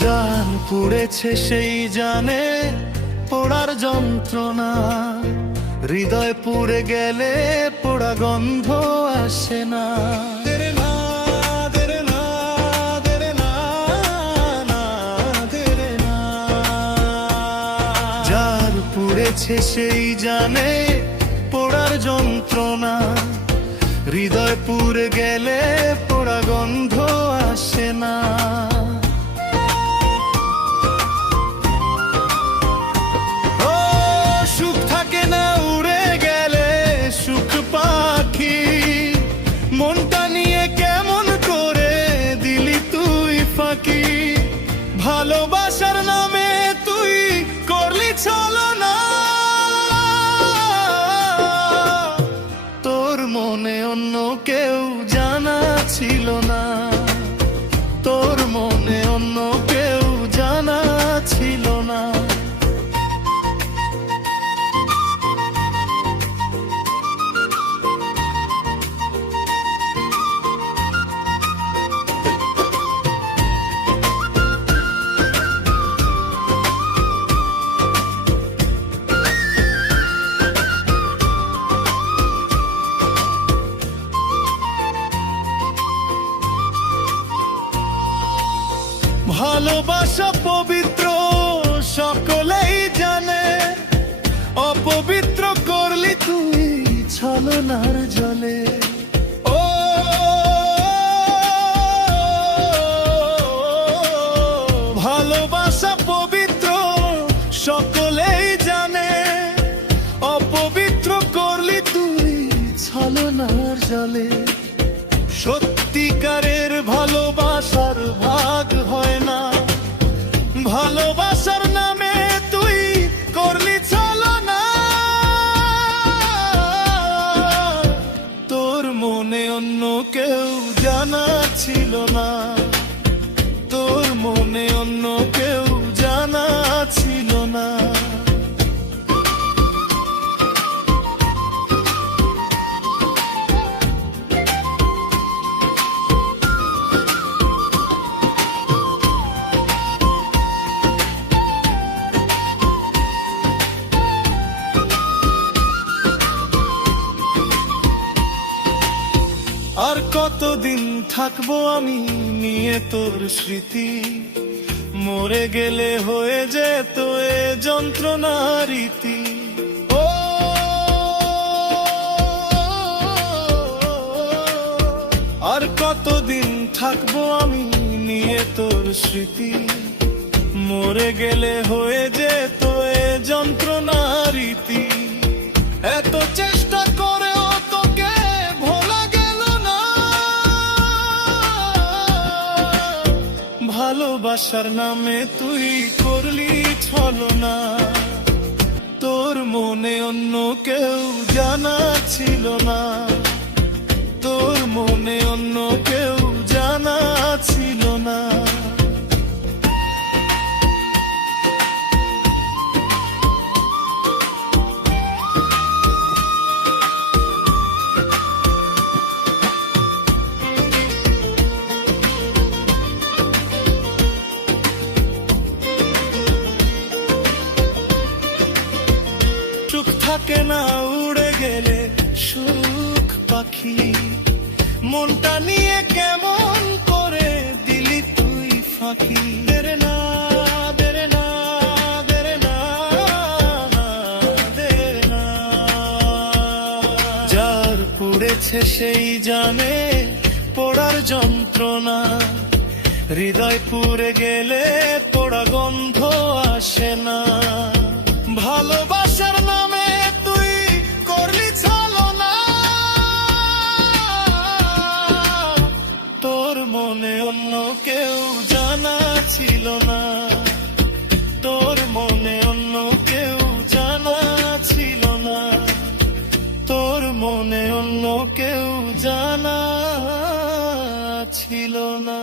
জান পুড়েছে সেই জানে পোড়ার যন্ত্রণা, হৃদয় পুড়ে গেলে পোড়া গন্ধ আসে না। যার পুড়েছে সেই জানে পোড়ার যন্ত্রণা, হৃদয় পুড়ে গেলে পোড়া গন্ধ আসে না। ভালোবাসার নামে তুই করলি ছলনা, তোর মনে অন্য কেউ জানা ছিল না, তোর মনে অন্য কেউ জানা ছিল না। ভালোবাসা পবিত্র সকলেই জানে, অপবিত্র করলি তুই ছলনার জলে। ও ভালোবাসা পবিত্র সকলেই জানে, অপবিত্র করলি তুই ছলনার জলে। সত্যিকারের ভালোবাসার ভাগ হয় না, ভালোবাসার নামে তুই করলি ছলনা। তোর মনে অন্য কেউ জানা ছিল না, তোর মনে অন্য কেউ জানা ছিল না। আর কতদিন থাকবো আমি নিয়ে তোর স্মৃতি, মরে গেলে হয়ে যেত এ যন্ত্রণা রীতি। ও আর কতদিন থাকবো আমি নিয়ে তোর স্মৃতি, মরে গেলে হয়ে যেত এ যন্ত্রণা রীতি। এত চেষ্টা করেও তোকে ভোলা গেল না, ভালোবাসার নামে তুই করলি ছলনা। তোর মনে অন্য কেউ জানা ছিল না, তোর মনে অন্য কেউ জানা ছিল না। সুখ থাকে না উড়ে গেলে সুখ পাখি, মনটা নিয়ে কেমন করে দিলি তুই ফাঁকি। দেরে না দেরে না দেরে না দেরে না, যার পুড়েছে সেই জানে পোড়ার যন্ত্রণা, হৃদয় পুড়ে গেলে পোড়া গন্ধ আসে না। ভালোবাসার নামে তুই করলি ছলনা, তোর মনে অন্য কেউ জানা ছিল না, তোর মনে অন্য কেউ জানা ছিল না, তোর মনে অন্য কেউ জানা ছিল না।